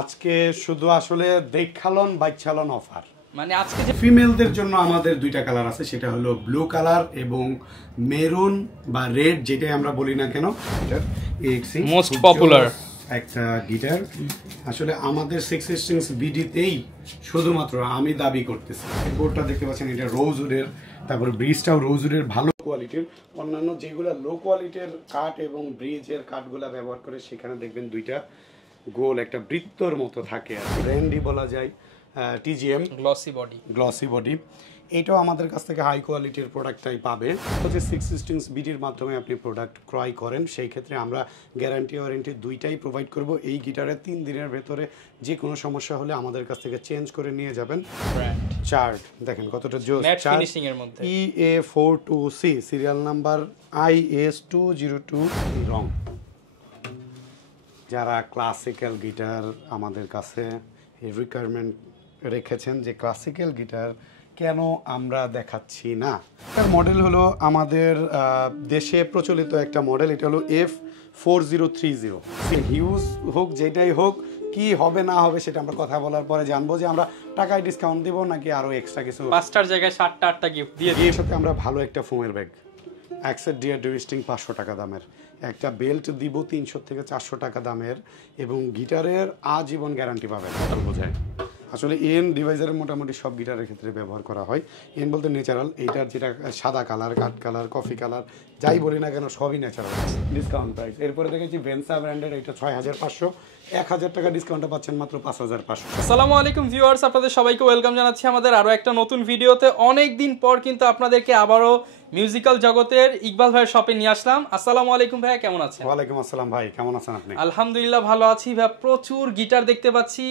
আজকে শুধু আসলে দেখালন বাইচালন অফার, মানে আজকে যে ফিমেলদের জন্য আমাদের দুইটা কালার আছে, সেটা হলো ব্লু কালার এবং মেরুন বা রেড, যেটাই আমরা বলি না কেন। মোস্ট পপুলার একটা গিটার আসলে আমাদের সিক্স স্ট্রিংস বিডিতেই শুধুমাত্র আমি দাবি করতেছি। বোর্ডটা দেখতে পাচ্ছেন, এটা রোজউডের, তারপর ব্রিজটাও রোজউডের ভালো কোয়ালিটির। অন্যান্য যেগুলো লো কোয়ালিটির কাঠ এবং ব্রিজের কাঠগুলা ব্যবহার করে সেখানে দেখবেন দুইটা গোল একটা বৃত্তর মতো থাকে, আর ব্র্যান্ডই বলা যায় টিজিএম গ্লসি বডি। এটাও আমাদের কাছ থেকে হাই কোয়ালিটির প্রোডাক্টটাই পাবে। হচ্ছে সিক্স স্ট্রিংস বিডির মাধ্যমে আপনি প্রোডাক্ট ক্রয় করেন, সেই ক্ষেত্রে আমরা গ্যারান্টি ওয়ারেন্টি দুইটাই প্রোভাইড করব। এই গিটারে 3 দিনের ভেতরে যে কোনো সমস্যা হলে আমাদের কাছ থেকে চেঞ্জ করে নিয়ে যাবেন। চার্ট দেখেন কতটা জোস, ফিনিশিং এর মধ্যে EA42C সিরিয়াল নাম্বার IS202 রং। যারা ক্লাসিক্যাল গিটার আমাদের কাছে রিকোয়ারমেন্ট রেখেছেন যে ক্লাসিক্যাল গিটার কেন আমরা দেখাচ্ছি না, তার মডেল হলো আমাদের দেশে প্রচলিত একটা মডেল, এটা হলো F4030। হিউজ হোক যেটাই হোক, কি হবে না হবে সেটা আমরা কথা বলার পরে জানবো যে আমরা টাকায় ডিসকাউন্ট দিব নাকি আরো এক্সট্রা কিছু। 5টার জায়গায় 7টা 8টা গিফট দিয়ে এর সাথে আমরা ভালো একটা ফোমের ব্যাগ, অ্যাক্সেট ডিয়ার ডুইস্টিং 500 টাকা দামের, একটা বেল্ট দিব 300 থেকে 400 টাকা দামের, এবং গিটারের আজীবন গ্যারান্টি পাবেন। টোটাল বোঝায় আসলে এন ডিভাইজারের মোটামুটি সব গিটারের ক্ষেত্রে ব্যবহার করা হয়। এন বলতে ন্যাচারাল, এইটার যেটা সাদা কালার, কাঠ কালার, কফি কালার, যাই বলি না কেন সবই ন্যাচারাল। ডিসকাউন্ট প্রাইস এরপরে দেখেছি ভেন্সা ব্র্যান্ডের, এটা 6500, 1000 টাকা ডিসকাউন্টে পাচ্ছেন মাত্র 5500। আসসালামু আলাইকুম ভিউয়ার্স, আপনাদের সবাইকে ওয়েলকাম জানাচ্ছি আমাদের আরো একটা নতুন ভিডিওতে। অনেক দিন পর কিন্তু আপনাদেরকে আবারও মিউজিক্যাল জগতের ইকবাল ভাইয়ের শপে নিয়ে আসলাম। আসসালামু আলাইকুম ভাইয়া, কেমন আছেন? ওয়ালাইকুম আসসালাম ভাই, কেমন আছেন আপনি? আলহামদুলিল্লাহ ভালো আছি ভাই। প্রচুর গিটার দেখতে পাচ্ছি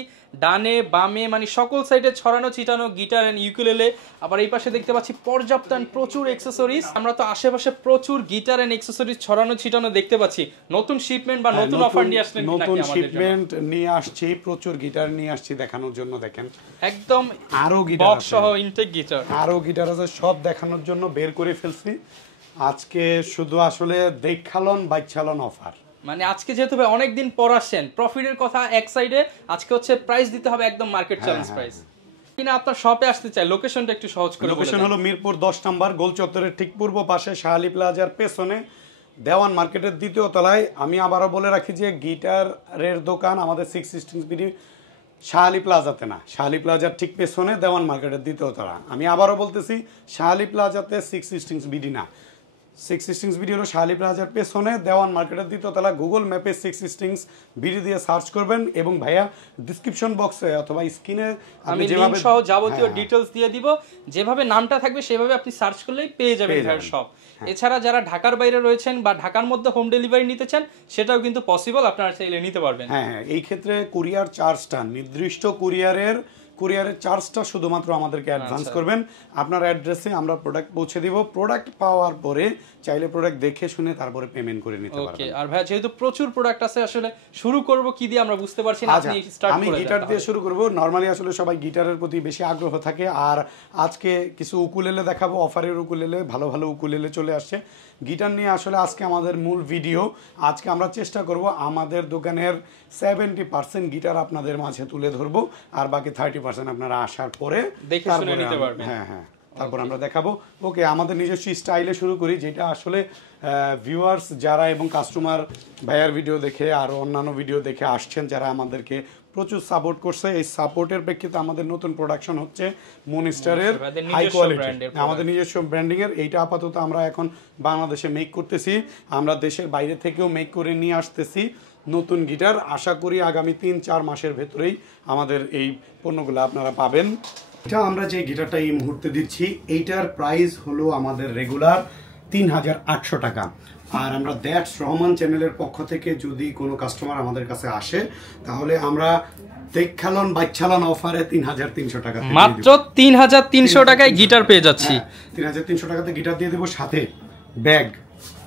ডানে বামে, মানে সকল সাইডে ছড়ানো ছিটানো গিটার এন্ড ইউকুলেলে। আবার এই পাশে দেখতে পাচ্ছি পর্যাপ্ত প্রচুর অ্যাকসেসরিজ। আমরা তো আশেপাশে প্রচুর গিটার এন্ড অ্যাকসেসরিজ ছড়ানো ছিটানো দেখতে পাচ্ছি। নতুন শিপমেন্ট বা নতুন অফার নিয়ে আসলেন? নতুন শিপমেন্ট নিয়ে আসছি, প্রচুর গিটার নিয়ে আসছি দেখানোর জন্য। দেখেন একদম আরো গিটার বক্স সহ ইনটেক গিটার, আরো গিটার আছে, সব দেখানোর জন্য বের করে ফেলছি। আজকে শুধু আসলে দেখালন বাইচালন অফার, মানে আজকে যেহেতু ভাই অনেকদিন পর আসছেন, প্রফিটের কথা এক সাইডে, আজকে হচ্ছে প্রাইস দিতে হবে একদম মার্কেট চ্যালেঞ্জ প্রাইস। কিনা আপনার শপে আসতে চাই, লোকেশনটা একটু সহজ করে বলুন। লোকেশন হলো মিরপুর 10 নম্বর গোল চত্বরের ঠিক পূর্ব পাশে শাহালি প্লাজার পেছনে দেওয়ান মার্কেটের 2য় তলায়। আমি আবারও বলে রাখি যে গিটারের দোকান আমাদের সিক্স স্ট্রিংস বিডি শাহালি প্লাজাতে না, শাহালি প্লাজার ঠিক পেছনে দেওয়ান মার্কেটের 2য় তলা। আমি আবারও বলতেছি, শাহালি প্লাজাতে সিক্স স্ট্রিংস বিডি না, সিক্স স্ট্রিংস বিডি হলো শাহালি প্লাজার পেছনে দেওয়ান মার্কেটের 2য় তলা। গুগল ম্যাপে সিক্স স্ট্রিংস বিডি দিয়ে সার্চ করবেন, এবং ভাইয়া ডিসক্রিপশন বক্সে অথবা স্ক্রিনে আমি লিংক সহ যাবতীয় ডিটেইলস দিয়ে দিব। যেভাবে নামটা থাকবে সেভাবে আপনি সার্চ করলেই পেয়ে যাবেন ভাইয়ের শপ। এছাড়া যারা ঢাকার বাইরে রয়েছেন বা ঢাকার মধ্যে হোম ডেলিভারি নিতে চান, সেটাও কিন্তু পসিবল, আপনারা চাইলে নিতে পারবেন। হ্যাঁ, এই ক্ষেত্রে কুরিয়ার চার্জটা নির্দিষ্ট কুরিয়ারের চার্জটা শুধুমাত্র আমাদেরকে অ্যাডভান্স করবেন। আপনার অ্যাড্রেসে আমরা প্রোডাক্ট পৌঁছে দিব। প্রোডাক্ট পাওয়ার পরে চাইলে প্রোডাক্ট দেখে শুনে তারপরে পেমেন্ট করে নিতে পারবেন। ওকে, আর ভাই যেহেতু প্রচুর প্রোডাক্ট আছে, আসলে শুরু করব কি দিয়ে আমরা বুঝতে পারছি না, আপনি স্টার্ট করেন। আমি গিটার দিয়ে শুরু করব। নরমালি আসলে সবাই গিটারের প্রতি বেশি আগ্রহ থাকে, আর আজকে কিছু উকুলেলে দেখাবো, অফারের উকুলেলে, ভালো ভালো উকুলেলে চলে আসছে। গিটার নিয়ে আসলে আজকে আমাদের মূল ভিডিও। আজকে আমরা চেষ্টা করব আমাদের দোকানের 70% গিটার আপনাদের মাঝে তুলে ধরবো, আর বাকি 30% আপনারা আসার পরে দেখে শুনে নিতে পারবেন। হ্যাঁ, তারপর আমরা দেখাবো। ওকে, আমাদের নিজস্ব স্টাইলে শুরু করি, যেটা আসলে ভিউয়ার্স যারা এবং কাস্টমার ভাইয়ার ভিডিও দেখে আর অন্যান্য ভিডিও দেখে আসছেন, যারা আমাদেরকে প্রচুর সাপোর্ট করছে, এই সাপোর্টের প্রেক্ষিতে আমাদের নতুন প্রোডাকশন হচ্ছে মনস্টারের হাই কোয়ালিটি, আমাদের নিজস্ব ব্র্যান্ডিং এর। এইটা আপাতত আমরা এখন বাংলাদেশে মেক করতেছি, আমরা দেশের বাইরে থেকেও মেক করে নিয়ে আসতেছি নতুন গিটার। আশা করি আগামী 3-4 মাসের ভেতরেই আমাদের এই পণ্যগুলো আপনারা পাবেন। এটা আমরা যে গিটারটা এই মুহূর্তে দিচ্ছি, এইটার প্রাইস হলো আমাদের রেগুলার 3800 টাকা। আর আমরা দ্যাটস রহমান চ্যানেলের পক্ষ থেকে যদি কোনো কাস্টমার আমাদের কাছে আসে, তাহলে আমরা দেখালন বাইচালন অফারে 3300 টাকা, মাত্র 3300 টাকায় গিটার পেয়ে যাচ্ছি। 3300 টাকাতে গিটার দিয়ে দেবো, সাথে ব্যাগ,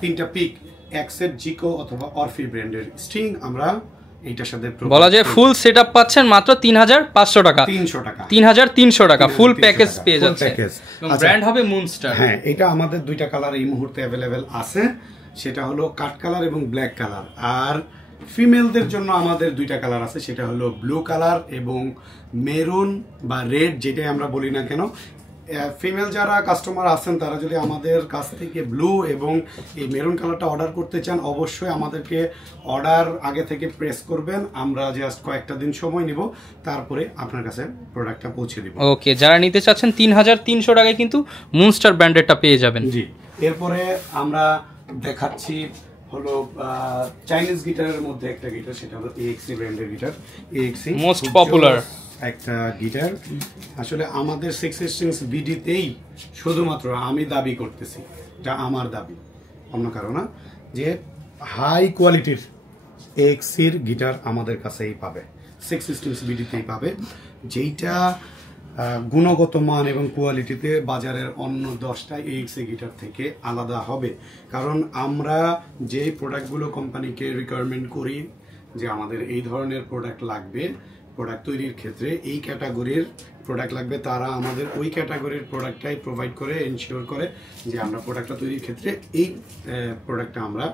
3টা পিক, অ্যাক্সেট, জিকো অথবা অরফি ব্র্যান্ডের স্ট্রিং আমরা এইটার সাথে বলা যায় ফুল সেটআপ পাচ্ছেন মাত্র 3500 টাকা, 3300 টাকা ফুল প্যাকেজ পেয়ে যাচ্ছে। এবং ব্র্যান্ড হবে মুনস্টার। হ্যাঁ, এটা আমাদের 2টা কালার এই মুহূর্তে अवेलेबल আছে, সেটা হলো কাঠ কালার এবং ব্ল্যাক কালার। আর ফিমেলদের জন্য আমাদের দুইটা কালার আছে, সেটা হলো ব্লু কালার এবং মেরুন বা রেড, যেটাই আমরা বলি না কেন। ফিমেল যারা কাস্টমার আছেন তারা যদি আমাদের কাছ থেকে ব্লু এবং এই মেরুন কালারটা অর্ডার করতে চান, অবশ্যই আমাদেরকে অর্ডার আগে থেকে প্রেস করবেন। আমরা জাস্ট কয়েকটা দিন সময় নিব, তারপরে আপনার কাছে প্রোডাক্টটা পৌঁছে দিব। ওকে, যারা নিতে চাচ্ছেন 3300 টাকায় কিন্তু মুনস্টার ব্র্যান্ডেরটা পেয়ে যাবেন। জি, এরপরে আমরা দেখাচ্ছি হলো চাইনিজ গিটারের মধ্যে একটা গিটার, সেটা হলো এএক্সি ব্র্যান্ডের গিটার। এএক্সি মোস্ট পপুলার একটা গিটার। আসলে আমাদের 6 স্ট্রিংস বিডিতেই শুধুমাত্র আমি দাবি করতেছি, এটা আমার দাবি, অন্য কারো না, যে হাই কোয়ালিটির এএক্সির গিটার আমাদের কাছেই পাবে, 6 স্ট্রিংস বিডিতেই পাবে, যেইটা গুণগত মান এবং কোয়ালিটিতে বাজারের অন্য 10টা এএক্সি গিটার থেকে আলাদা হবে। কারণ আমরা যে প্রোডাক্টগুলো কোম্পানিকে রিকোয়ারমেন্ট করি যে আমাদের এই ধরনের প্রোডাক্ট লাগবে, প্রোডাক্ট তৈরির ক্ষেত্রে এই ক্যাটাগরির প্রোডাক্ট লাগবে, তারা আমাদের ওই ক্যাটাগরির প্রোডাক্টটাই প্রোভাইড করে, এনশিওর করে যে আমরা প্রোডাক্টটা তৈরির ক্ষেত্রে এই প্রোডাক্টটা আমরা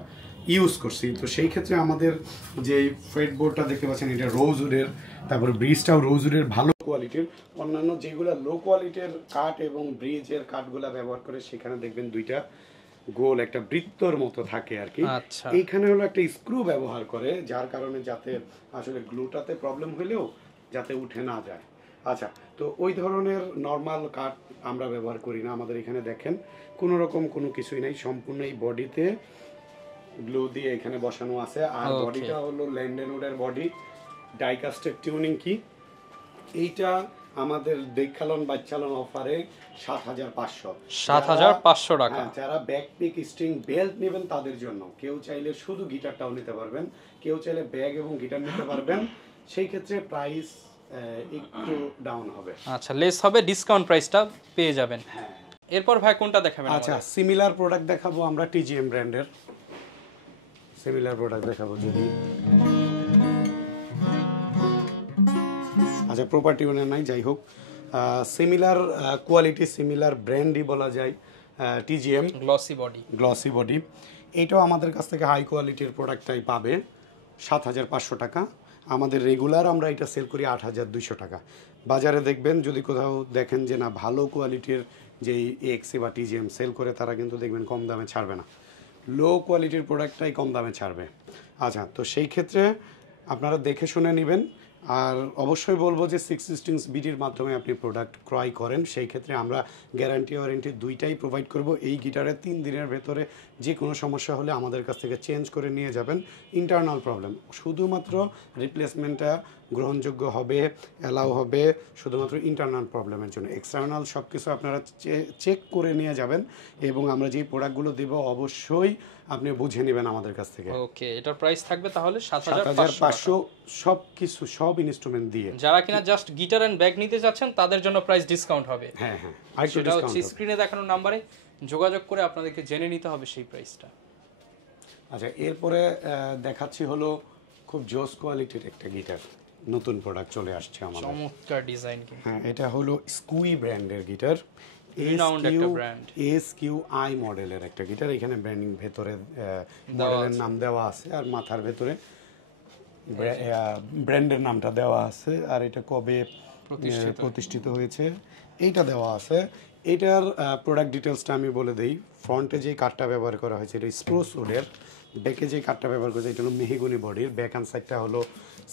ইউজ করছি। তো সেই ক্ষেত্রে আমাদের যে ফ্রেড বোর্ডটা দেখতে পাচ্ছেন, এটা রোজউডের, তারপরে ব্রিজটাও রোজউডের ভালো কোয়ালিটির। অন্যান্য যেগুলো লো কোয়ালিটির কাঠ এবং ব্রিজের কাঠগুলা ব্যবহার করে, সেখানে দেখবেন দুইটা গোল একটা বৃত্তর মতো থাকে আর কি। এইখানে হলো একটা স্ক্রু ব্যবহার করে, যার কারণে যাতে আসলে গ্লুটাতে প্রবলেম হলেও যাতে উঠে না যায়। আচ্ছা, তো ওই ধরনের নর্মাল কাঠ আমরা ব্যবহার করি না। আমাদের এখানে দেখেন কোনো রকম কোনো কিছুই নাই, সম্পূর্ণ এই বডিতে গ্লু দিয়ে এখানে বসানো আছে। আর বডিটা হলো ল্যান্ডেনউডের বডি, ডাইকাস্টের টিউনিং কি। এইটা আমাদের দেখালন বাচ্চালন অফারে 7500 টাকা। যারা ব্যাক পিক স্ট্রিং বেল্ট নেবেন তাদের জন্য, কেউ চাইলে শুধু গিটারটাও নিতে পারবেন, কেউ চাইলে ব্যাগ এবং গিটার নিতে পারবেন, সেই ক্ষেত্রে প্রাইস একটু ডাউন হবে। আচ্ছা, লেস হবে, ডিসকাউন্ট প্রাইসটা পেয়ে যাবেন। হ্যাঁ, এরপর ভাই কোনটা দেখাবেন? আচ্ছা, সিমিলার প্রোডাক্ট দেখাবো আমরা, টিজিএম ব্র্যান্ডের সিমিলার প্রোডাক্ট দেখাবো। যদি আচ্ছা প্রপার্টি ওনার নাই, যাই হোক, সিমিলার কোয়ালিটি সিমিলার ব্র্যান্ডই বলা যায় টিজিএম। গ্লসি বডি এইটাও আমাদের কাছ থেকে হাই কোয়ালিটির প্রোডাক্টটাই পাবে 7500 টাকা। আমাদের রেগুলার আমরা এটা সেল করি 8200 টাকা। বাজারে দেখবেন যদি কোথাও দেখেন যে না ভালো কোয়ালিটির যেই এএক্সি বা টিজিএম সেল করে, তারা কিন্তু দেখবেন কম দামে ছাড়বে না, লো কোয়ালিটির প্রোডাক্টটাই কম দামে ছাড়বে। আচ্ছা, তো সেই ক্ষেত্রে আপনারা দেখে শুনে নেবেন। আর অবশ্যই বলবো যে 6 স্ট্রিংস বিডির মাধ্যমে আপনি প্রোডাক্ট ক্রয় করেন, সেই ক্ষেত্রে আমরা গ্যারান্টি ওয়ারেন্টি দুইটাই প্রোভাইড করব। এই গিটারে 3 দিনের ভেতরে যে কোনো সমস্যা হলে আমাদের কাছ থেকে চেঞ্জ করে নিয়ে যাবেন। ইন্টারনাল প্রবলেম শুধুমাত্র রিপ্লেসমেন্টটা গ্রহণযোগ্য হবে, অ্যালাউ হবে শুধুমাত্র ইন্টারনাল প্রবলেমের জন্য। এক্সটার্নাল সব কিছু আপনারা চেক করে নিয়ে যাবেন, এবং আমরা যেই প্রোডাক্টগুলো দেব অবশ্যই আপনি বুঝে নেবেন আমাদের কাছ থেকে। ওকে, এটার প্রাইস থাকবে তাহলে 7500, সব কিছু সব ইনস্ট্রুমেন্ট দিয়ে। যারা কিনা জাস্ট গিটার এন্ড ব্যাগ নিতে যাচ্ছেন তাদের জন্য প্রাইস ডিসকাউন্ট হবে। হ্যাঁ, সেটা হচ্ছে স্ক্রিনে দেখানো নাম্বারে যোগাযোগ করে আপনাদেরকে জেনে নিতে হবে সেই প্রাইসটা। আচ্ছা, এরপরে দেখাচ্ছি হলো খুব জোস কোয়ালিটির একটা গিটার, নতুন প্রোডাক্ট চলে আসছে আমাদের, চমৎকার ডিজাইন। হ্যাঁ, এটা হলো স্কুই ব্র্যান্ডের গিটার, SQI মডেলের একটা গিটার। এখানে ব্র্যান্ডিং ভেতরে মডেলের নাম দেওয়া আছে, আর মাথার ভেতরে ব্র্যান্ডের নামটা দেওয়া আছে, আর এটা কবে প্রতিষ্ঠিত হয়েছে এইটা দেওয়া আছে। এটার প্রোডাক্ট ডিটেলসটা আমি বলে দিই। ফ্রন্টে যে কাঠটা ব্যবহার করা হয়েছে এটা স্প্রুস উডের, ব্যাকে যে কাঠটা ব্যবহার করেছে এটা হলো মেহগনি বডির, ব্যাক হ্যান্ড সাইডটা হলো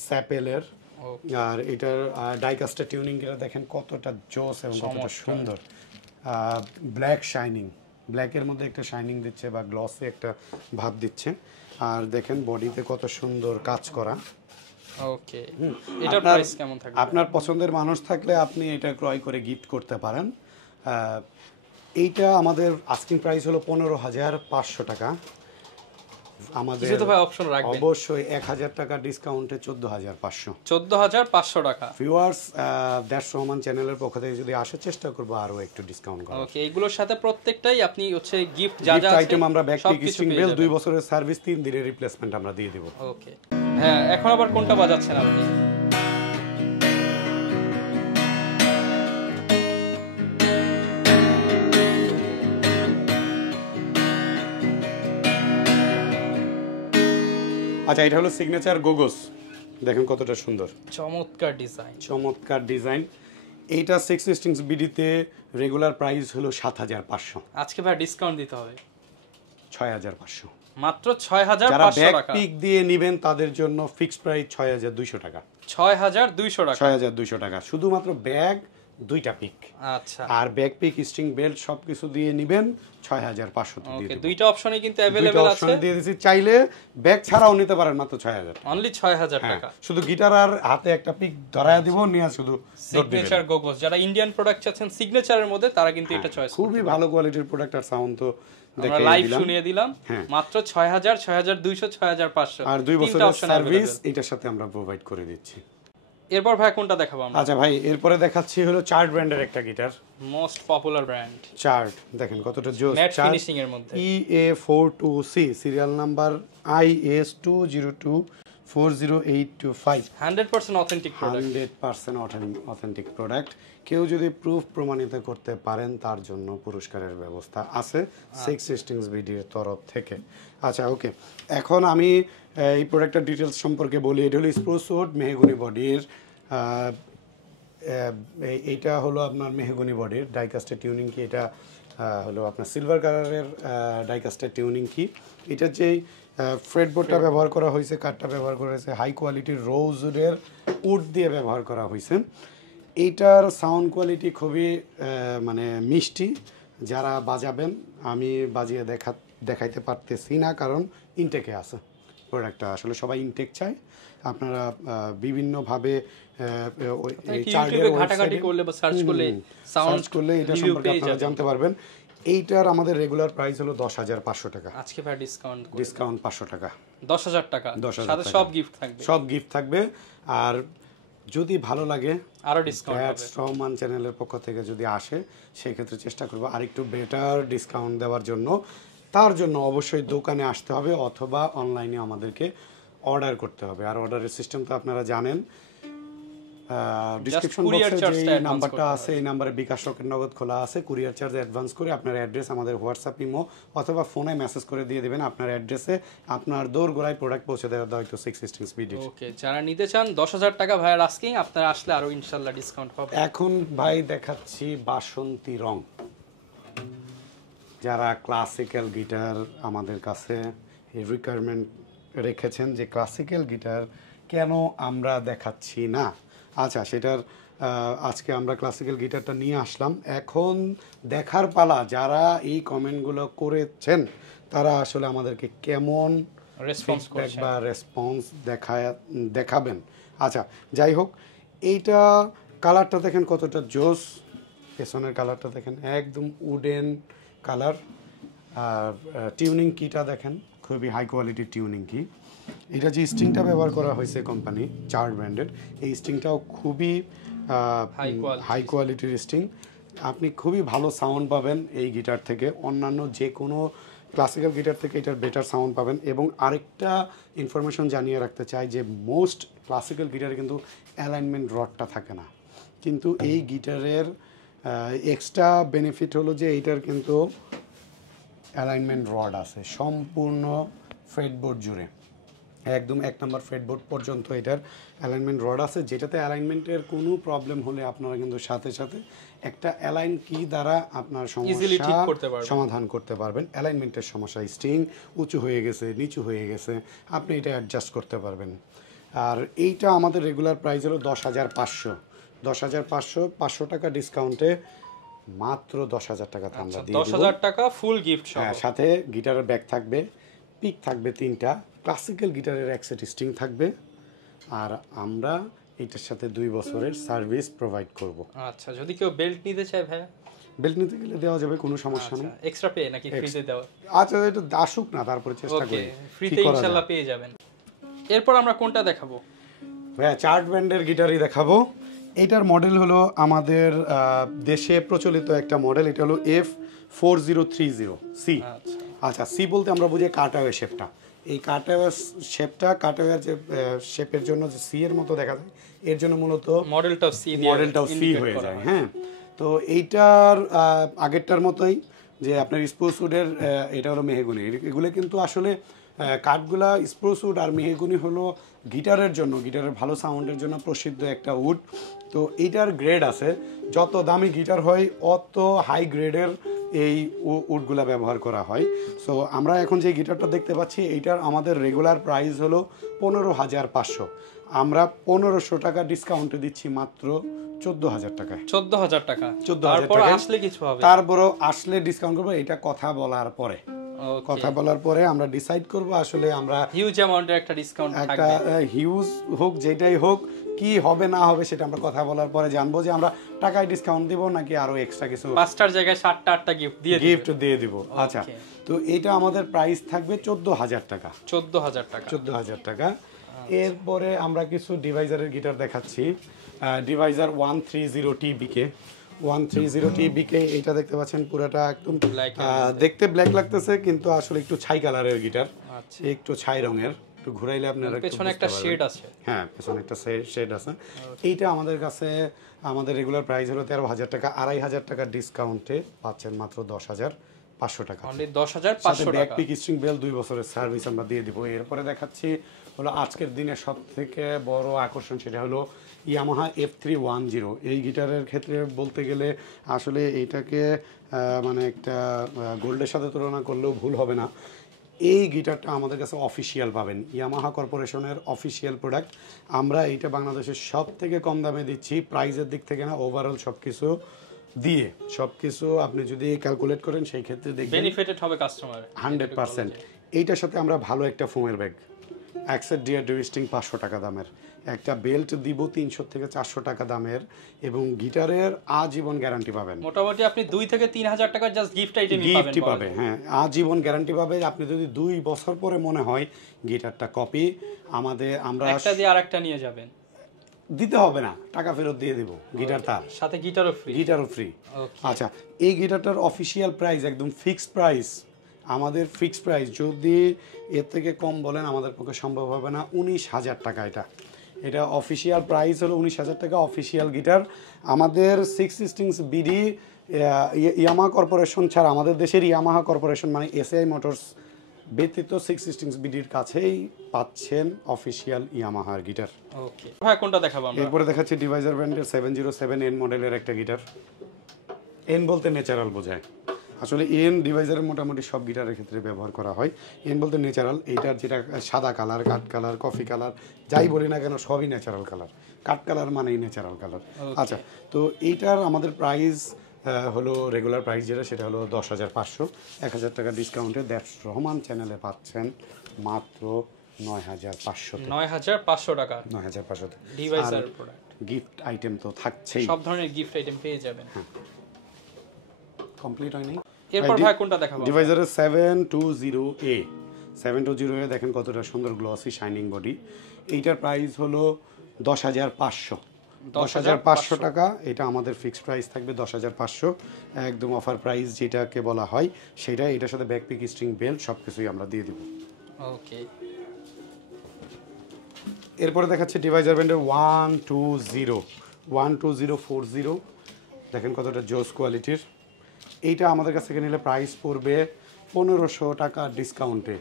স্যাপেলের, আর এটার ডাইকাস্টার টিউনিং এটা দেখেন কতটা জোস এবং কতটা সুন্দর। ব্ল্যাক শাইনিং, ব্ল্যাকের মধ্যে একটা শাইনিং দিচ্ছে বা গ্লসে একটা ভাব দিচ্ছে, আর দেখেন বডিতে কত সুন্দর কাজ করা। ওকে, এটার প্রাইস কেমন থাকবে? আপনার পছন্দের মানুষ থাকলে আপনি এটা ক্রয় করে গিফট করতে পারেন। এইটা আমাদের আস্কিং প্রাইস হলো 15500 টাকা। আমাদের অবশ্যই 1000 টাকা ডিসকাউন্টে 14500 টাকা। ভিউয়ার্স, দ্যাটস রহমান চ্যানেলের পক্ষ থেকে যদি আসার চেষ্টা করব আরো একটু ডিসকাউন্ট করা। ওকে, এগুলোর সাথে প্রত্যেকটাই আপনি হচ্ছে গিফট যা যা আইটেম আমরা ব্যাক পিক স্ট্রিং বেল 2 বছরের সার্ভিস 3 দিনের রিপ্লেসমেন্ট আমরা দিয়ে দেব। ওকে, হ্যাঁ, এখন আবার কোনটা বাজাচ্ছেন আপনি? আচ্ছা, এটা হলো সিগনেচার গোগোস, দেখেন কতটা সুন্দর, চমৎকার ডিজাইন। চমৎকার ডিজাইন। এইটা 6 স্ট্রিংস বিডিতে রেগুলার প্রাইস হলো 7,500, আজকে ভাই ডিসকাউন্ট দিতে হবে 6,500। মাত্র যারা 6,500 ব্যাক টাকা। পিক দিয়ে নেবেন তাদের জন্য ফিক্সড প্রাইস 6,200 টাকা। 6,200 টাকা। 6,200 টাকা শুধুমাত্র ব্যাগ, দুইটা পিক। আচ্ছা, আর ব্যাক পিক, স্ট্রিং বেল্ট সবকিছু দিয়ে নেবেন 6,500 তে দিয়ে ওকে, দেব। দুইটা অপশনই কিন্তু দুইটা अवेलेबल অপশন আছে। দিয়ে দিছি, চাইলে ব্যাগ ছাড়াও নিতে পারেন মাত্র 6,000। অনলি 6,000 হ্যাঁ, টাকা। শুধু গিটার আর হাতে একটা পিক ধরায় দিব, নিয়ে শুধু দৌড় দিবেন। সিগনেচার গোগোস, যারা ইন্ডিয়ান প্রোডাক্ট চাচ্ছেন সিগনেচারের মধ্যে, তারা কিন্তু এটা চয়েস করতে খুবই ভালো কোয়ালিটির প্রোডাক্ট আর সাউন্ড তো আমরা দেখাই লাইভ দিলাম। শুনিয়ে দিলাম। হ্যাঁ। মাত্র 6,000, 6,200, 6,500 আর 2 তিনটা বছরের অপশন সার্ভিস अवेलेबल। এটার সাথে আমরা প্রোভাইড করে দিচ্ছি। এরপর ভাই কোনটা দেখাবো আমরা? আচ্ছা ভাই, এরপরে দেখাচ্ছি হলো চার্ট ব্র্যান্ডের একটা guitar. Most popular brand, chart দেখেন কতটা জোস। ম্যাট ফিনিশিং এর মধ্যে। EA42C, serial number IS20240825। 100% authentic product. 100% authentic product. কেউ যদি প্রুফ প্রমাণিত করতে পারেন তার জন্য পুরস্কারের ব্যবস্থা আছে 6 স্ট্রিংস ভিডিওর তরফ থেকে। আচ্ছা ওকে, এখন আমি এই প্রোডাক্টের ডিটেলস সম্পর্কে বলি। এটা হলো স্প্রুস উড মেহগনি বডির, এইটা হলো আপনার মেহগনি বডির ডাইকাস্টের টিউনিং কি। এটা হলো আপনার সিলভার কালারের ডাইকাস্টের টিউনিং কি। এটার যেই ফ্রেডবোর্ডটা ব্যবহার করা হয়েছে, কাঠটা ব্যবহার করা হয়েছে হাই কোয়ালিটির রোজ উডের উড দিয়ে ব্যবহার করা হয়েছে। এইটার সাউন্ড কোয়ালিটি খুবই মানে মিষ্টি। যারা বাজাবেন, আমি বাজিয়ে দেখাইতে পারতেছি না কারণ ইনটেকে আছে প্রোডাক্টটা। আসলে সবাই ইনটেক চায়। আপনারা বিভিন্নভাবে ঘাটাঘাটি করলে বা সার্চ করলে এটা সম্পর্কে আপনারা জানতে পারবেন। এইটার আমাদের রেগুলার প্রাইস হলো 10,500 টাকা। আজকে ভাই ডিসকাউন্ট 500 টাকা, 10,000 টাকা, 10,000 সাথে টাকা। সব গিফট থাকবে। সব গিফট থাকবে। আর যদি ভালো লাগে আরো ডিসকাউন্ট হবে। স্ট্রমান চ্যানেলের পক্ষ থেকে যদি আসে, সেই ক্ষেত্রে চেষ্টা করব আরেকটু বেটার ডিসকাউন্ট দেওয়ার জন্য। তার জন্য অবশ্যই দোকানে আসতে হবে অথবা অনলাইনে আমাদেরকে অর্ডার করতে হবে। আর অর্ডারের সিস্টেম তো আপনারা জানেন, ডিসক্রিপশন বক্সে যে নাম্বারটা আছে এই নাম্বারে বিকাশ রকেট নগদ খোলা আছে। কুরিয়ার চার্জ অ্যাডভান্স করে আপনার অ্যাড্রেস আমাদের হোয়াটসঅ্যাপ, ইমো অথবা ফোনে মেসেজ করে দিয়ে দেবেন আপনার অ্যাড্রেসে। আপনার দোরগোড়ায় প্রোডাক্ট পৌঁছে দেওয়ার দায়িত্ব 6 স্ট্রিংস ভিডিও। ওকে, যারা নিতে চান 10,000 টাকা ভাইয়ার আস্কিং, আপনারা আসলে আরো ইনশাআল্লাহ ডিসকাউন্ট হবে। এখন ভাই দেখাচ্ছি বাসন্তী রং। যারা ক্লাসিক্যাল গিটার আমাদের কাছে রিকোয়ারমেন্ট রেখেছেন যে ক্লাসিক্যাল গিটার কেন আমরা দেখাচ্ছি না, আচ্ছা সেটার আজকে আমরা ক্লাসিক্যাল গিটারটা নিয়ে আসলাম। এখন দেখার পালা, যারা এই কমেন্টগুলো করেছেন তারা আসলে আমাদেরকে কেমন রেসপন্স ফিডব্যাক বা রেসপন্স দেখাবেন। আচ্ছা যাই হোক, এইটা কালারটা দেখেন কতটা জোস। পেছনের কালারটা দেখেন একদম উডেন কালার। আর টিউনিং কিটা দেখেন খুবই হাই কোয়ালিটির টিউনিং কি। এটা যে স্ট্রিংটা ব্যবহার করা হয়েছে কোম্পানি চার্ট ব্র্যান্ডের, এই স্ট্রিংটাও খুবই হাই কোয়ালিটির স্ট্রিং। আপনি খুবই ভালো সাউন্ড পাবেন এই গিটার থেকে। অন্যান্য যে কোনো ক্লাসিক্যাল গিটার থেকে এটার বেটার সাউন্ড পাবেন। এবং আরেকটা ইনফরমেশন জানিয়ে রাখতে চাই যে মোস্ট ক্লাসিক্যাল গিটারে কিন্তু অ্যালাইনমেন্ট রডটা থাকে না, কিন্তু এই গিটারের এক্সট্রা বেনিফিট হলো যে এইটার কিন্তু অ্যালাইনমেন্ট রড আছে সম্পূর্ণ ফ্রেডবোর্ড জুড়ে, একদম 1 নম্বর ফ্রেডবোর্ড পর্যন্ত এটার অ্যালাইনমেন্ট রড আছে, যেটাতে অ্যালাইনমেন্টের কোনো প্রবলেম হলে আপনারা কিন্তু সাথে সাথে একটা অ্যালাইন কি দ্বারা আপনার সমস্যা সমাধান করতে পারবেন। অ্যালাইনমেন্টের সমস্যা, স্ট্রিং উঁচু হয়ে গেছে, নিচু হয়ে গেছে, আপনি এটা অ্যাডজাস্ট করতে পারবেন। আর এইটা আমাদের রেগুলার প্রাইস হলো 10,500। 10,500, 500 টাকা ডিসকাউন্টে মাত্র 10,000 টাকাতে আমরা দিয়ে দেব। 10,000 টাকা ফুল গিফট সহ। হ্যাঁ, সাথে গিটারের ব্যাগ থাকবে, পিক থাকবে 3টা, ক্লাসিক্যাল গিটারের এক সেট স্ট্রিং থাকবে। আর আমরা এটার সাথে 2 বছরের সার্ভিস প্রোভাইড করব। আচ্ছা, যদি কেউ বেল্ট নিতে চায় ভাইয়া? বেল্ট নিতে গেলে দেওয়া যাবে, কোনো সমস্যা নেই। এক্সট্রা পে নাকি ফ্রিতে দেওয়া? আচ্ছা, এটা আসুক না, তারপরে চেষ্টা করি ফ্রিতে ইনশাআল্লাহ পেয়ে যাবেন। এরপর আমরা কোনটা দেখাবো? ভাইয়া চার্ট ব্র্যান্ডের গিটারই দেখাবো। এইটার মডেল হলো আমাদের দেশে প্রচলিত একটা মডেল, এটা হলো F4030C। আচ্ছা, সি বলতে আমরা বুঝি কাটওয়ে শেপটা। এই কাটওয়ে শেপটা, কাটওয়ে যে শেপের জন্য যে সি এর মতো দেখা যায়, এর জন্য মূলত মডেলটাও সি হয়ে যায়। হ্যাঁ, তো এইটার আগেরটার মতোই যে আপনার স্প্রুস উডের এটা হলো মেহগুনি, এগুলো কিন্তু আসলে কাঠগুলা স্প্রুস উড আর মেহগুনি হলো গিটারের জন্য, গিটারের ভালো সাউন্ডের জন্য প্রসিদ্ধ একটা উড। তো এইটার গ্রেড আছে, যত দামি গিটার হয় অত হাই গ্রেডের এই উডগুলা ব্যবহার করা হয়। সো আমরা এখন যে গিটারটা দেখতে পাচ্ছি এইটার আমাদের রেগুলার প্রাইস হলো 15,500, আমরা 1500 টাকা ডিসকাউন্টে দিচ্ছি মাত্র 14,000 টাকায়। 14,000 টাকা। 14,000 তারপর টাকায় আসলে কিছু হবে? তারপরও আসলে ডিসকাউন্ট করবো, এটা কথা বলার পরে। Okay. কথা বলার পরে আমরা ডিসাইড করব আসলে আমরা হিউজ অ্যামাউন্টের একটা ডিসকাউন্ট একটা থাকবে। হিউজ হোক যেটাই হোক, কি হবে না হবে সেটা আমরা কথা বলার পরে জানবো যে আমরা টাকায় ডিসকাউন্ট দিব নাকি আরো এক্সট্রা কিছু 5টার জায়গায় 7টা 8টা গিফট দিয়ে দিব। আচ্ছা, তো এটা আমাদের প্রাইস থাকবে 14,000 টাকা। 14,000 টাকা। 14,000 টাকা। এরপরে আমরা কিছু ডিভাইজারের গিটার দেখাচ্ছি। ডিভাইজার 130TBK 130TBK, এটা দেখতে পাচ্ছেন পুরোটা একদম দেখতে ব্ল্যাক লাগতেছে কিন্তু আসলে একটু ছাই কালারের গিটার, আচ্ছা, একটু ছাই রঙের। একটু ঘুরাইলে আপনারা পেছনে একটা শেড আছে। হ্যাঁ, পেছনে একটা শেড আছে। এইটা আমাদের কাছে আমাদের রেগুলার প্রাইস হলো 13,000 টাকা, 2,500 টাকা ডিসকাউন্টে পাচ্ছেন মাত্র 10,500 টাকা। অনলি 10,500 টাকা। ব্যাক পিক স্ট্রিং বেল 2 বছরের সার্ভিস আমরা দিয়ে দিব। এরপরে দেখাচ্ছি হলো আজকের দিনে সবথেকে বড় আকর্ষণ, সেটা হলো ইয়ামাহা F310। এই গিটারের ক্ষেত্রে বলতে গেলে আসলে এইটাকে মানে একটা গোল্ডের সাথে তুলনা করলেও ভুল হবে না। এই গিটারটা আমাদের কাছে অফিসিয়াল পাবেন, ইয়ামাহা কর্পোরেশনের অফিসিয়াল প্রোডাক্ট। আমরা এইটা বাংলাদেশের সব থেকে কম দামে দিচ্ছি, প্রাইসের দিক থেকে না, ওভারঅল সব কিছু আপনি যদি ক্যালকুলেট করেন সেই ক্ষেত্রে দেখবেন বেনিফিটেড হবে কাস্টমার 100%। এইটার সাথে আমরা ভালো একটা ফোমের ব্যাগ, অ্যাক্সেট ডিয়ার ডুইস্টিং 500 টাকা দামের, একটা বেল্ট দিব 300 থেকে 400 টাকা দামের, এবং গিটারের আজীবন গ্যারান্টি পাবেন। মোটামুটি আপনি 2 থেকে 3,000 টাকার জাস্ট গিফট পাবেন। হ্যাঁ, আজীবন গ্যারান্টি পাবে। আপনি যদি 2 বছর পরে মনে হয় গিটারটা কপি, আমরা একটা দিয়ে আরেকটা নিয়ে যাবেন, দিতে হবে না, টাকা ফেরত দিয়ে দিব, গিটার তার সাথে গিটারও ফ্রি। আচ্ছা, এই গিটারটার অফিসিয়াল প্রাইস একদম ফিক্সড প্রাইস, আমাদের ফিক্সড প্রাইস। যদি এর থেকে কম বলেন আমাদের পক্ষে সম্ভব হবে না, 19,000 টাকা। এটা অফিসিয়াল প্রাইস হলো 19,000 টাকা অফিসিয়াল গিটার। আমাদের 6 স্ট্রিংস বিডি ইয়ামাহা কর্পোরেশন ছাড়া, আমাদের দেশের ইয়ামাহা কর্পোরেশন মানে এসআই মোটরস ব্যতীত 6 স্ট্রিংস বিডির কাছেই পাচ্ছেন অফিসিয়াল ইয়ামাহার গিটার। ওকে ভাই, কোনটা দেখাবো আমরা? এরপরে দেখাচ্ছি ডিভাইজার ব্র্যান্ডের 707N মডেলের একটা গিটার। এন বলতে ন্যাচারাল বোঝায়, আসলে এন ডিভাইজারের মোটামুটি সব গিটারের ক্ষেত্রে ব্যবহার করা হয়। এন বলতে ন্যাচারাল, এইটার যেটা সাদা কালার, কাঠ কালার, কফি কালার, যাই বলি না কেন সবই ন্যাচারাল কালার। কাঠ কালার মানেই ন্যাচারাল কালার। আচ্ছা, তো এইটার আমাদের প্রাইস হলো রেগুলার প্রাইস যেটা, সেটা হলো 10,500। 1,000 টাকা ডিসকাউন্টে দ্যাটস রহমান চ্যানেলে পাচ্ছেন মাত্র 9,500। 9,500 টাকা 9,500 ডিভাইজার প্রোডাক্ট। গিফট আইটেম তো থাকছেই, সব ধরনের গিফট আইটেম পেয়ে যাবেন। কমপ্লিট হয়নি। এরপর ভাই কোনটা দেখাবো? ডিভাইজারের 720A 720A দেখেন কতটা সুন্দর গ্লসি শাইনিং বডি। এইটার প্রাইস হলো 10,500। 10,500 টাকা। এটা আমাদের ফিক্সড প্রাইস থাকবে 10,500, একদম অফার প্রাইস যেটাকে বলা হয় সেটা। এটার সাথে ব্যাক পিক স্ট্রিং বেল্ট সব কিছুই আমরা দিয়ে দিব। ওকে, এরপরে দেখাচ্ছে ডিভাইজার ব্র্যান্ডের 12040। দেখেন কতটা জোস কোয়ালিটির। এইটা আমাদের কাছ থেকে নিলে প্রাইস পড়বে 1,500 টাকা ডিসকাউন্টে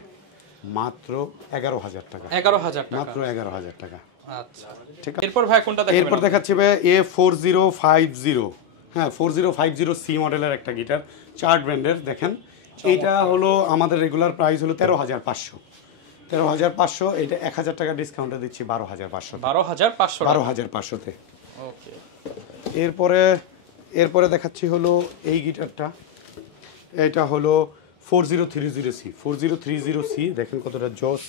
মাত্র 11,000 টাকা। 11,000 টাকা, মাত্র 11,000 টাকা। আচ্ছা, ঠিক আছে। এরপর ভাই কোনটা দেখাবেন? এরপর দেখাচ্ছি ভাই A4050। হ্যাঁ, 4050C মডেলের একটা গিটার, চার্ট ব্র্যান্ডের। দেখেন এইটা হলো আমাদের রেগুলার প্রাইস হলো 13,500। 13,500, এটা 1,000 টাকা ডিসকাউন্টে দিচ্ছি 12,500। 12,500তে। ওকে, এরপরে দেখাচ্ছি হলো এই গিটারটা। এটা হলো 4030C। 4030C দেখেন কতটা জস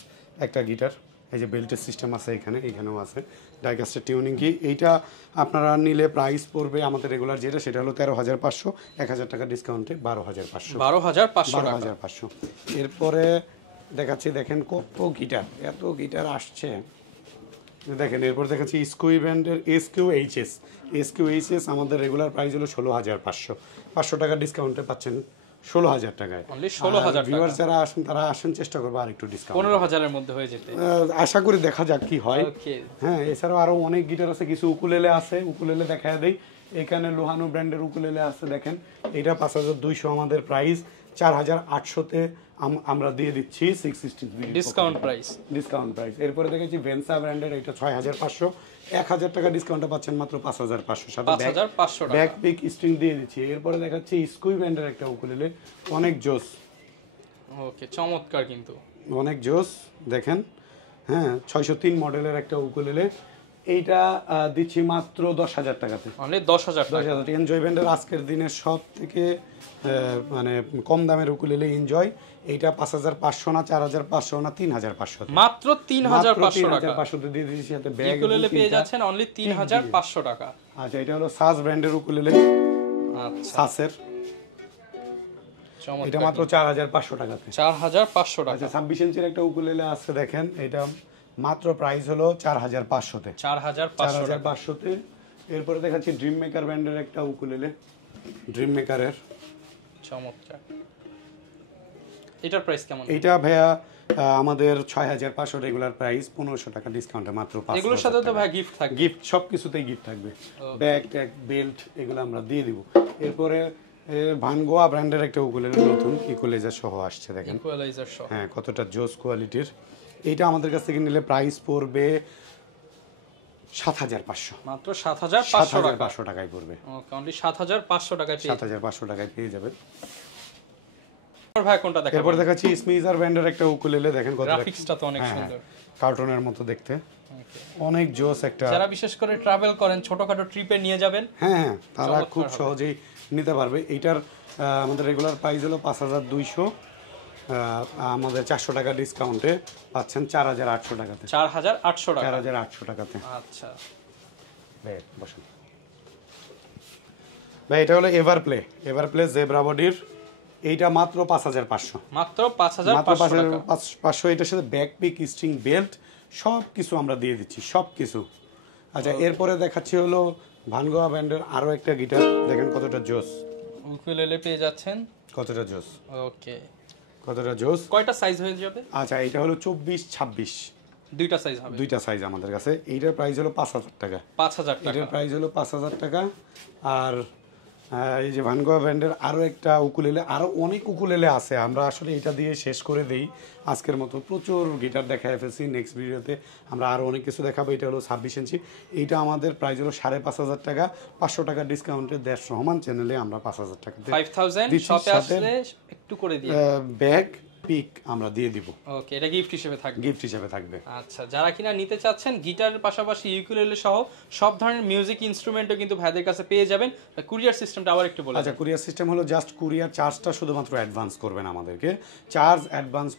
একটা গিটার। এই যে বেল্টের সিস্টেম আছে, এখানেও আছে ডাইকাস্টের টিউনিং কি। এইটা আপনারা নিলে প্রাইস পড়বে আমাদের রেগুলার যেটা, সেটা হলো 13,500। 1,000 টাকা ডিসকাউন্টে 12,500। 12,500। এরপরে দেখাচ্ছি, দেখেন কত গিটার, এত গিটার আসছে দেখেন। এরপর দেখাচ্ছি স্কুই ব্র্যান্ডের SQHS। আমাদের রেগুলার প্রাইস হলো 16,500। 500 টাকা ডিসকাউন্টে পাচ্ছেন 16,000 টাকায়। 16,000 ভিউয়ার্স যারা আসেন তারা চেষ্টা করবো আর একটু ডিসকাউন্ট, 15,000 এর মধ্যে হয়ে যেতে আশা করি, দেখা যাক কি হয়। ওকে, হ্যাঁ, এছাড়াও আরো অনেক গিটার আছে, কিছু উকুলেলে আছে, উকুলেলে দেখা দেই। এখানে লোহানো ব্র্যান্ডের উকুলেলে আছে দেখেন, এটা 5200 আমাদের প্রাইস, 4800-তে আমরা দিয়ে দিচ্ছি 660 ডিসকাউন্ট প্রাইস। Discount price. এরপরে দেখেছি ভেন্সা ব্র্যান্ডের, এটা 6500, 1000 টাকা ডিসকাউন্টে পাচ্ছেন মাত্র 5500, সাথে 5500 টাকা ব্যাক পিক স্ট্রিং দিয়ে দিচ্ছি। এরপরে দেখাচ্ছি স্কুই ব্র্যান্ডের একটা উকুলেলে, অনেক জোস। ওকে, চমৎকার কিন্তু অনেক জোস দেখেন, হ্যাঁ 603 মডেলের একটা উকুলেলে, এইটা দিচ্ছি মাত্র 10000 টাকাতে। অনলি 10000 টাকা। 10000। এনজয় ব্র্যান্ডের আজকের দিনের সব থেকে মানে কম দামের উকুলেলে এনজয়, এইটা 5500 না, 4500 না, 3500, মাত্র 3500 টাকা 3500 দিয়ে দিয়েছি, সাথে ব্যাগ উকুলেলে পেয়ে যাচ্ছেন অনলি 3500 টাকা। আচ্ছা, এটা হলো সাস ব্র্যান্ডের উকুলেলে, আচ্ছা সাসের, চমৎকার, এটা মাত্র 4500 টাকাতে। 4500 টাকা। আচ্ছা, 26 ইঞ্চির একটা উকুলেলে আছে দেখেন, এটা মাত্র প্রাইস হলো 4500-তে। 4500 এরপরে দেখাচ্ছি ড্রিম মেকার ব্র্যান্ডের একটা উকুলেলে, ড্রিম মেকারের, চমৎকার। এটার প্রাইস কেমন? এইটা ভাইয়া আমাদের 6500 রেগুলার প্রাইস, 1500 টাকা ডিসকাউন্টে মাত্র 5000। এগুলোর সাথে তো ভাই গিফট থাকবে। গিফট সবকিছুতেই গিফট থাকবে, ব্যাগ ট্যাগ বেল্ট এগুলো আমরা দিয়ে দিব। এরপরে ভানগোয়া ব্র্যান্ডের একটা উকুলেলে নতুন ইকুয়ালাইজার সহ আসছে দেখেন, ইকুয়ালাইজার সহ, হ্যাঁ কতটা জোস কোয়ালিটির। এইটা আমাদের কাছ থেকে নিলে প্রাইস পড়বে 7500, মাত্র 7500 টাকা। 7500 টাকায় পড়বে। ওকে, অনলি 7500 টাকায় পেয়ে 7500 টাকায় পেয়ে যাবেন। ভাই কোনটা দেখাবো? এরপর দেখাচ্ছি স্মিজার ব্র্যান্ডের একটা উকুলেলে, দেখেন কত গ্রাফিক্সটা তো অনেক সুন্দর, কার্টুনের মতো দেখতে, অনেক জোস একটা। যারা বিশেষ করে ট্রাভেল করেন, ছোটখাটো ট্রিপে নিয়ে যাবেন, হ্যাঁ তারা খুব সহজেই নিতে পারবে। এইটার আমাদের রেগুলার প্রাইস হলো 5200, আমাদের 400 টাকা ডিসকাউন্টে পাচ্ছেন 4800 টাকাতে। 4800 টাকা। 4800 টাকাতে। আচ্ছা ভাই বসুন ভাই, এটা হলো এভারপ্লে জেব্রা বডির, এইটা মাত্র 5500, মাত্র 5500 টাকা। 5500, এটার সাথে ব্যাক পিক স্ট্রিং বেল্ট সব কিছু আমরা দিয়ে দিচ্ছি, সব কিছু। আচ্ছা, এরপরে দেখাচ্ছি হলো ভানগোয়া ব্র্যান্ডের আরো একটা গিটার, দেখেন কতটা জোস, উকুলেলে পেয়ে যাচ্ছেন, কতটা জোস, ওকে কতটা জোস। কয়টা সাইজ হয়ে যাবে? আচ্ছা, এটা হলো 24-26, দুইটা সাইজ হবে, দুইটা সাইজ আমাদের কাছে। এইটার প্রাইস হলো 5000 টাকা। 5000 টাকা। এটার প্রাইস হলো 5000 টাকা। আর এই যে ভানগোয়া ব্র্যান্ডের আরো একটা উকুলেলে, আরো অনেক উকুলেলে আছে, আমরা আসলে এটা দিয়ে শেষ করে দেই আজকের মতো। প্রচুর গিটার দেখায় ফেলছি, নেক্সট ভিডিওতে আমরা আরো অনেক কিছু দেখাবো। এটা হলো 26 ইঞ্চি, এইটা আমাদের প্রাইস হলো 5500 টাকা, 500 টাকা ডিসকাউন্টে 150 রহমান চ্যানেলে আমরা 5000 টাকা 5000 শপে আসলে একটু করে দিয়ে ব্যাগ পিক আমরা দিয়ে দিব। ওকে, এটা গিফট হিসেবে থাকবে, গিফট হিসেবে থাকবে। আচ্ছা, যারা কিনা নিতে চাচ্ছেন গিটারের পাশাপাশি ইউকুলেলে সহ সব ধরনের মিউজিক ইনস্ট্রুমেন্টও কিন্তু ভাইদের কাছে পেয়ে যাবেন। কুরিয়ার সিস্টেমটা আবার একটু বলে। আচ্ছা, কুরিয়ার সিস্টেম হলো জাস্ট কুরিয়ার চার্জটা শুধুমাত্র অ্যাডভান্স করবেন আমাদেরকে। চার্জ অ্যাডভান্স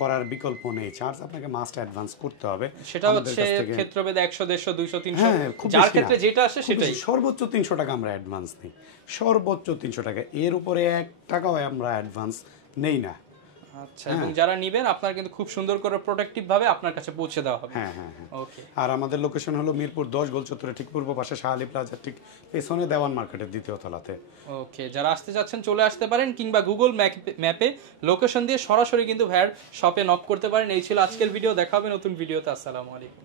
করার বিকল্প নেই, চার্জ আপনাকে মাস্ট অ্যাডভান্স করতে হবে। সেটা হচ্ছে ক্ষেত্রভেদে 100 150 200 300, হ্যাঁ, যার ক্ষেত্রে যেটা আসে সেটাই। সর্বোচ্চ 300 টাকা আমরা অ্যাডভান্স নিই, সর্বোচ্চ 300 টাকা, এর উপরে 1 টাকাও আমরা অ্যাডভান্স নেই না। আচ্ছা, এবং যারা নেবেন আপনারা কিন্তু খুব সুন্দর করে প্রোটেক্টিভ ভাবে আপনার কাছে পৌঁছে দেওয়া হবে। হ্যাঁ হ্যাঁ হ্যাঁ। ওকে, আর আর আমাদের লোকেশন হলো মিরপুর 10 গোল চত্বরে ঠিক পূর্ব পাশে শাহালি প্লাজার ঠিক পেছনে দেওয়ান মার্কেটের দ্বিতীয় তলাতে। ওকে, যারা আসতে যাচ্ছেন চলে আসতে পারেন, কিংবা গুগল ম্যাপে লোকেশন দিয়ে সরাসরি কিন্তু ভাইয়ার শপে নক করতে পারেন। এই ছিল আজকের ভিডিও, দেখা হবে নতুন ভিডিওতে। আসসালামু আলাইকুম।